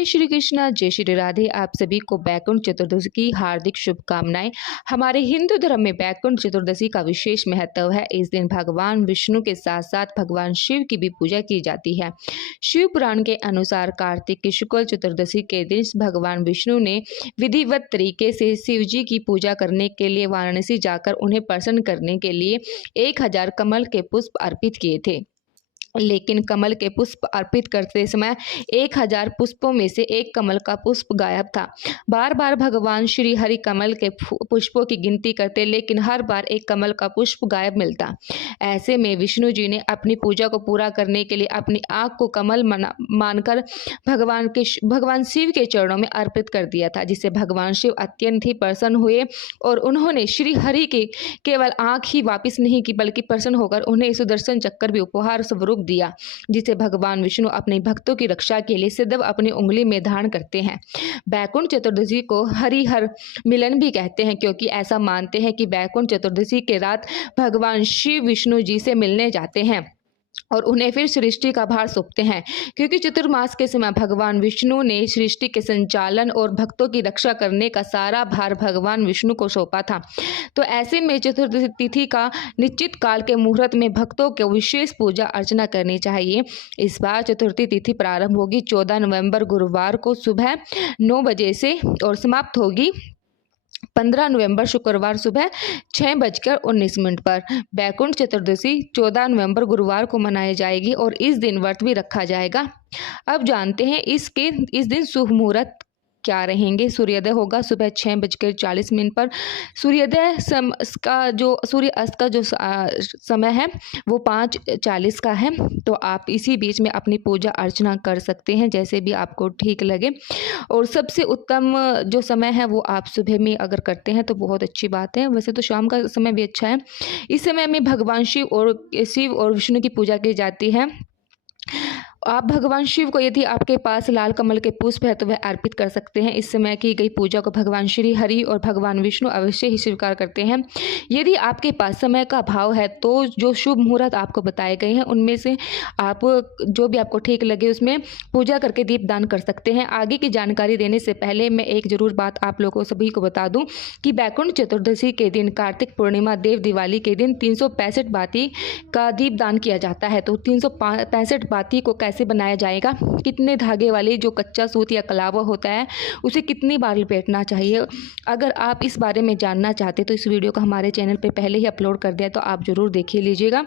जय श्री कृष्णा, जय श्री राधे। आप सभी को बैकुंठ चतुर्दशी की हार्दिक शुभकामनाएं। हमारे हिंदू धर्म में बैकुंठ चतुर्दशी का विशेष महत्व है। इस दिन भगवान विष्णु के साथ साथ भगवान शिव की भी पूजा की जाती है। शिव पुराण के अनुसार कार्तिक की शुक्ल चतुर्दशी के दिन भगवान विष्णु ने विधिवत तरीके से शिव जी की पूजा करने के लिए वाराणसी जाकर उन्हें प्रसन्न करने के लिए 1000 कमल के पुष्प अर्पित किए थे। लेकिन कमल के पुष्प अर्पित करते समय 1000 पुष्पों में से एक कमल का पुष्प गायब था। बार बार भगवान श्री हरि कमल के पुष्पों की गिनती करते, लेकिन हर बार एक कमल का पुष्प गायब मिलता। ऐसे में विष्णु जी ने अपनी पूजा को पूरा करने के लिए अपनी आँख को कमल मानकर भगवान शिव के चरणों में अर्पित कर दिया था, जिससे भगवान शिव अत्यंत ही प्रसन्न हुए और उन्होंने श्री हरि के केवल आँख ही वापिस नहीं की, बल्कि प्रसन्न होकर उन्हें सुदर्शन चक्र भी उपहार स्वरूप दिया, जिसे भगवान विष्णु अपने भक्तों की रक्षा के लिए सदैव अपनी उंगली में धारण करते हैं। बैकुंठ चतुर्दशी को हरिहर मिलन भी कहते हैं, क्योंकि ऐसा मानते हैं कि बैकुंठ चतुर्दशी के रात भगवान शिव विष्णु जी से मिलने जाते हैं और उन्हें फिर सृष्टि का भार सौंपते हैं, क्योंकि चतुर्मास के समय भगवान विष्णु ने सृष्टि के संचालन और भक्तों की रक्षा करने का सारा भार भगवान विष्णु को सौंपा था। तो ऐसे में चतुर्दशी तिथि का निश्चित काल के मुहूर्त में भक्तों को विशेष पूजा अर्चना करनी चाहिए। इस बार चतुर्थी तिथि प्रारंभ होगी 14 नवंबर गुरुवार को सुबह 9 बजे से और समाप्त होगी 15 नवंबर शुक्रवार सुबह 6:19 पर। बैकुंठ चतुर्दशी 14 नवंबर गुरुवार को मनाई जाएगी और इस दिन व्रत भी रखा जाएगा। अब जानते हैं इस दिन शुभ मुहूर्त क्या रहेंगे। सूर्योदय होगा सुबह 6:40 पर। सूर्योदय सूर्य अस्त का जो समय है वो 5:40 का है। तो आप इसी बीच में अपनी पूजा अर्चना कर सकते हैं, जैसे भी आपको ठीक लगे। और सबसे उत्तम जो समय है वो आप सुबह में अगर करते हैं तो बहुत अच्छी बात है। वैसे तो शाम का समय भी अच्छा है। इस समय में भगवान शिव और विष्णु की पूजा की जाती है। आप भगवान शिव को यदि आपके पास लाल कमल के पुष्प है तो वह अर्पित कर सकते हैं। इस समय की गई पूजा को भगवान श्री हरि और भगवान विष्णु अवश्य ही स्वीकार करते हैं। यदि आपके पास समय का अभाव है तो जो शुभ मुहूर्त आपको बताए गए हैं उनमें से आप जो भी आपको ठीक लगे उसमें पूजा करके दीपदान कर सकते हैं। आगे की जानकारी देने से पहले मैं एक जरूर बात आप लोगों सभी को बता दूं कि बैकुंठ चतुर्दशी के दिन कार्तिक पूर्णिमा देव दिवाली के दिन 365 बाती का दीपदान किया जाता है। तो 365 बाती को कैसे बनाया जाएगा, कितने धागे वाले जो कच्चा सूत या कलावा होता है उसे कितनी बार लपेटना चाहिए, अगर आप इस बारे में जानना चाहते तो इस वीडियो को हमारे चैनल पे पहले ही अपलोड कर दिया, तो आप ज़रूर देख लीजिएगा।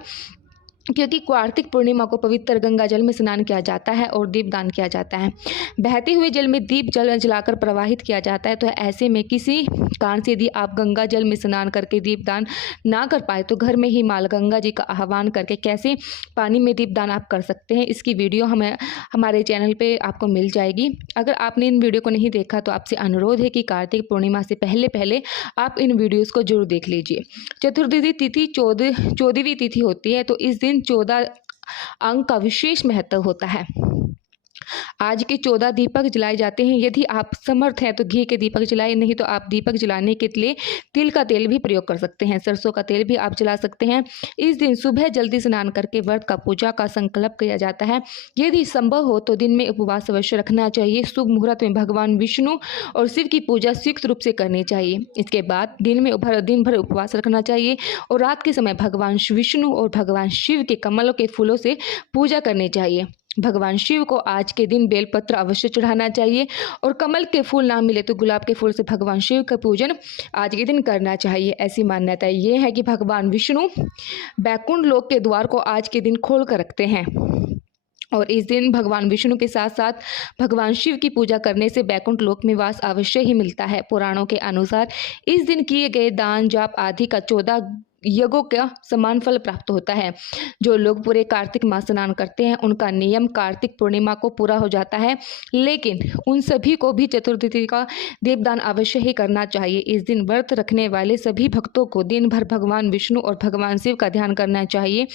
क्योंकि कार्तिक पूर्णिमा को पवित्र गंगा जल में स्नान किया जाता है और दीपदान किया जाता है। बहते हुए जल में दीप जलाकर प्रवाहित किया जाता है। तो ऐसे में किसी कारण से यदि आप गंगा जल में स्नान करके दीपदान ना कर पाए तो घर में ही माँ गंगा जी का आह्वान करके कैसे पानी में दीपदान आप कर सकते हैं, इसकी वीडियो हमारे चैनल पर आपको मिल जाएगी। अगर आपने इन वीडियो को नहीं देखा तो आपसे अनुरोध है कि कार्तिक पूर्णिमा से पहले आप इन वीडियोज़ को जरूर देख लीजिए। चतुर्दशी तिथि 14वीं तिथि होती है। तो इस दिन 14 अंक का विशेष महत्व होता है। आज के 14 दीपक जलाए जाते हैं। यदि आप समर्थ हैं तो घी के दीपक जलाएं, नहीं तो आप दीपक जलाने के लिए तिल का तेल भी प्रयोग कर सकते हैं, सरसों का तेल भी आप जला सकते हैं। इस दिन सुबह जल्दी स्नान करके व्रत का पूजा का संकल्प किया जाता है। यदि संभव हो तो दिन में उपवास अवश्य रखना चाहिए। शुभ मुहूर्त में भगवान विष्णु और शिव की पूजा संयुक्त रूप से करनी चाहिए। इसके बाद दिन भर उपवास रखना चाहिए और रात के समय भगवान विष्णु और भगवान शिव के कमलों के फूलों से पूजा करनी चाहिए। भगवान शिव को आज के दिन बेलपत्र अवश्य चढ़ाना चाहिए और कमल के फूल ना मिले तो गुलाब के फूल से भगवान शिव का पूजन आज के दिन करना चाहिए। ऐसी मान्यता ये है कि भगवान विष्णु बैकुंठ लोक के द्वार को आज के दिन खोल कर रखते हैं और इस दिन भगवान विष्णु के साथ साथ भगवान शिव की पूजा करने से बैकुंठ लोक में वास अवश्य ही मिलता है। पुराणों के अनुसार इस दिन किए गए दान जाप आदि का 14 यज्ञों का समान फल प्राप्त होता है। जो लोग पूरे कार्तिक मास स्नान करते हैं उनका नियम कार्तिक पूर्णिमा को पूरा हो जाता है, लेकिन उन सभी को भी चतुर्दशी का दीपदान अवश्य ही करना चाहिए। इस दिन व्रत रखने वाले सभी भक्तों को दिन भर भगवान विष्णु और भगवान शिव का ध्यान करना चाहिए।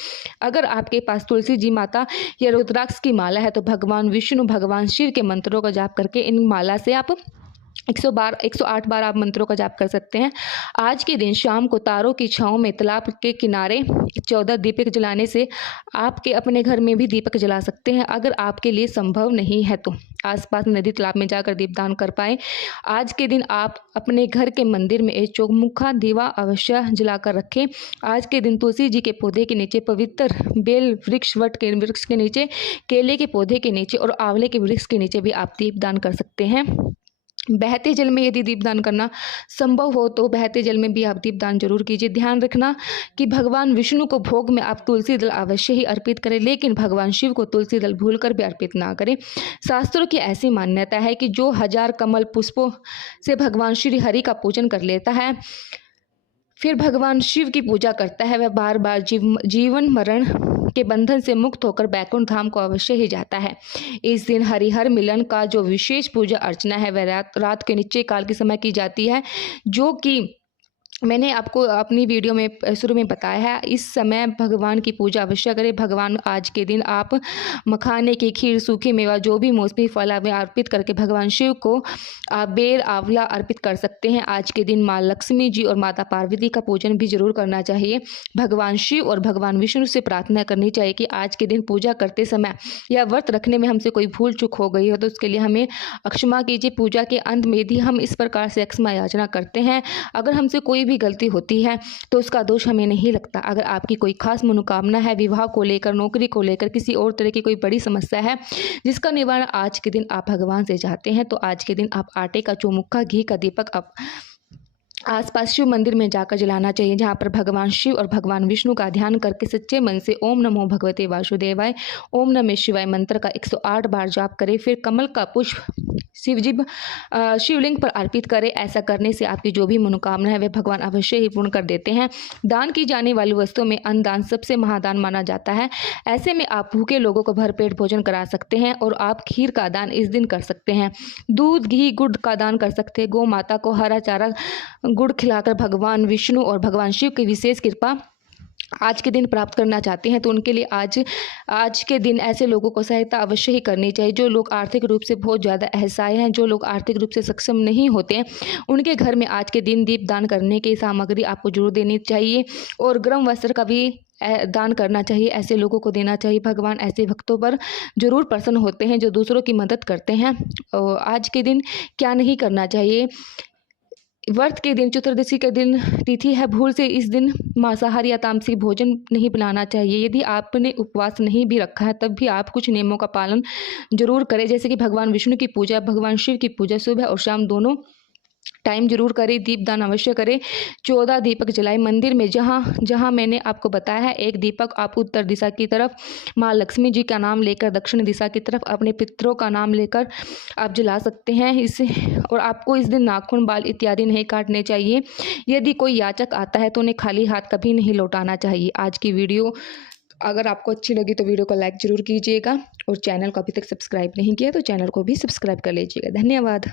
अगर आपके पास तुलसी जी माता या रुद्राक्ष की माला है तो भगवान विष्णु भगवान शिव के मंत्रों का जाप करके इन माला से आप 108 बार आप मंत्रों का जाप कर सकते हैं। आज के दिन शाम को तारों की छाँव में तालाब के किनारे 14 दीपक जलाने से आपके अपने घर में भी दीपक जला सकते हैं। अगर आपके लिए संभव नहीं है तो आसपास नदी तालाब में जाकर दीपदान कर पाएँ। आज के दिन आप अपने घर के मंदिर में एक चौमुखा दीवा अवश्य जलाकर रखें। आज के दिन तुलसी जी के पौधे के नीचे, पवित्र बेल वृक्ष वट के वृक्ष के नीचे, केले के पौधे के नीचे और आंवले के वृक्ष के नीचे भी आप दीपदान कर सकते हैं। बहते जल में यदि दीपदान करना संभव हो तो बहते जल में भी आप दीपदान जरूर कीजिए। ध्यान रखना कि भगवान विष्णु को भोग में आप तुलसी दल अवश्य ही अर्पित करें, लेकिन भगवान शिव को तुलसी दल भूलकर भी अर्पित ना करें। शास्त्रों की ऐसी मान्यता है कि जो 1000 कमल पुष्पों से भगवान श्री हरि का पूजन कर लेता है, फिर भगवान शिव की पूजा करता है, वह बार बार जीवन मरण के बंधन से मुक्त होकर बैकुंठ धाम को अवश्य ही जाता है। इस दिन हरिहर मिलन का जो विशेष पूजा अर्चना है वह रात के निश्चय काल के समय की जाती है, जो कि मैंने आपको अपनी वीडियो में शुरू में बताया है। इस समय भगवान की पूजा अवश्य करें। भगवान आज के दिन आप मखाने की खीर, सूखी मेवा, जो भी मौसमी फल है अर्पित करके भगवान शिव को आप बेर आंवला अर्पित कर सकते हैं। आज के दिन माँ लक्ष्मी जी और माता पार्वती का पूजन भी जरूर करना चाहिए। भगवान शिव और भगवान विष्णु से प्रार्थना करनी चाहिए कि आज के दिन पूजा करते समय या व्रत रखने में हमसे कोई भूल चूक हो गई हो तो उसके लिए हमें क्षमा कीजिए। पूजा के अंत में यदि हम इस प्रकार से क्षमा याचना करते हैं, अगर हमसे कोई भी गलती होती है तो उसका दोष हमें नहीं लगता। अगर आपकी कोई खास मनोकामना है, विवाह को लेकर, नौकरी को लेकर, किसी और तरह की कोई बड़ी समस्या है जिसका निवारण आज के दिन आप भगवान से चाहते हैं, तो आज के दिन आप आटे का चौमुखा घी का दीपक आप आसपास शिव मंदिर में जाकर जलाना चाहिए, जहाँ पर भगवान शिव और भगवान विष्णु का ध्यान करके सच्चे मन से ओम नमो भगवते वासुदेवाय, ओम नमः शिवाय मंत्र का 108 बार जाप करें। फिर कमल का पुष्प शिवलिंग पर अर्पित करें। ऐसा करने से आपकी जो भी मनोकामना है वह भगवान अवश्य ही पूर्ण कर देते हैं। दान की जाने वाली वस्तुओं में अन्नदान सबसे महादान माना जाता है। ऐसे में आप भूखे लोगों को भरपेट भोजन करा सकते हैं और आप खीर का दान इस दिन कर सकते हैं। दूध, घी, गुड़ का दान कर सकते हैं। गौ माता को हरा चारा गुड़ खिलाकर भगवान विष्णु और भगवान शिव की विशेष कृपा आज के दिन प्राप्त करना चाहते हैं, तो उनके लिए आज के दिन ऐसे लोगों को सहायता अवश्य ही करनी चाहिए। जो लोग आर्थिक रूप से बहुत ज़्यादा असहाय हैं, जो लोग आर्थिक रूप से सक्षम नहीं होते हैं, उनके घर में आज के दिन दीप दान करने की सामग्री आपको जरूर देनी चाहिए और गर्म वस्त्र का भी दान करना चाहिए। ऐसे लोगों को देना चाहिए। भगवान ऐसे भक्तों पर जरूर प्रसन्न होते हैं जो दूसरों की मदद करते हैं। आज के दिन क्या नहीं करना चाहिए? व्रत के दिन, चतुर्दशी के दिन तिथि है, भूल से इस दिन मांसाहारी या तामसिक भोजन नहीं बनाना चाहिए। यदि आपने उपवास नहीं भी रखा है तब भी आप कुछ नियमों का पालन जरूर करें, जैसे कि भगवान विष्णु की पूजा, भगवान शिव की पूजा सुबह और शाम दोनों टाइम जरूर करें। दीपदान अवश्य करें। 14 दीपक जलाएं मंदिर में। जहाँ जहाँ मैंने आपको बताया है, एक दीपक आप उत्तर दिशा की तरफ माँ लक्ष्मी जी का नाम लेकर, दक्षिण दिशा की तरफ अपने पितरों का नाम लेकर आप जला सकते हैं इसे। और आपको इस दिन नाखून, बाल इत्यादि नहीं काटने चाहिए। यदि कोई याचक आता है तो उन्हें खाली हाथ कभी नहीं लौटाना चाहिए। आज की वीडियो अगर आपको अच्छी लगी तो वीडियो को लाइक जरूर कीजिएगा और चैनल को अभी तक सब्सक्राइब नहीं किया तो चैनल को भी सब्सक्राइब कर लीजिएगा। धन्यवाद।